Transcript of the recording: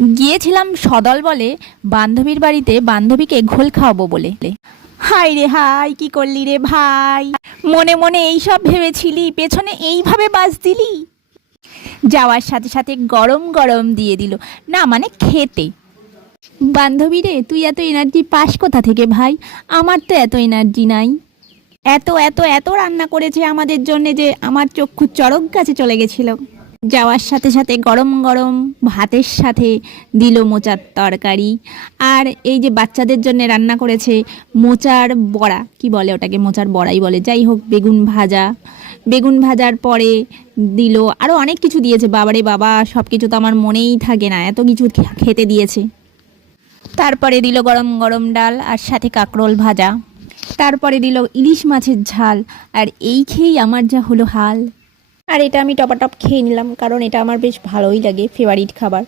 গিয়েছিলাম সদল বলে বান্ধবীর বাড়িতে বান্ধবীকে ঘোল খাওয়াবো বলে। হাই রে হাই, কি করলি রে ভাই? মনে মনে এইসব ভেবেছিলি, পেছনে এইভাবে বাস দিলি। যাওয়ার সাথে সাথে গরম গরম দিয়ে দিল, না মানে খেতে। বান্ধবী রে, তুই এত এনার্জি পাস কোথা থেকে ভাই? আমার তো এত এনার্জি নাই। এত এত এত রান্না করেছে আমাদের জন্যে যে আমার চক্ষু চড়ক গাছে চলে গেছিল। যাওয়ার সাথে সাথে গরম গরম ভাতের সাথে দিল মোচার তরকারি। আর এই যে বাচ্চাদের জন্য রান্না করেছে মোচার বড়া, কি বলে ওটাকে, মোচার বড়াই বলে, যাই হোক, বেগুন ভাজা। বেগুন ভাজার পরে দিল আরও অনেক কিছু দিয়েছে। বাবারে বাবা, সব কিছু তো আমার মনেই থাকে না, এত কিছু খেতে দিয়েছে। তারপরে দিল গরম গরম ডাল আর সাথে কাঁকরোল ভাজা। তারপরে দিল ইলিশ মাছের ঝাল। আর এই খেয়েই আমার যা হলো হাল। আর এটা আমি টপাটপ খেয়ে নিলাম, কারণ এটা আমার বেশ ভালোই লাগে, ফেভারিট খাবার।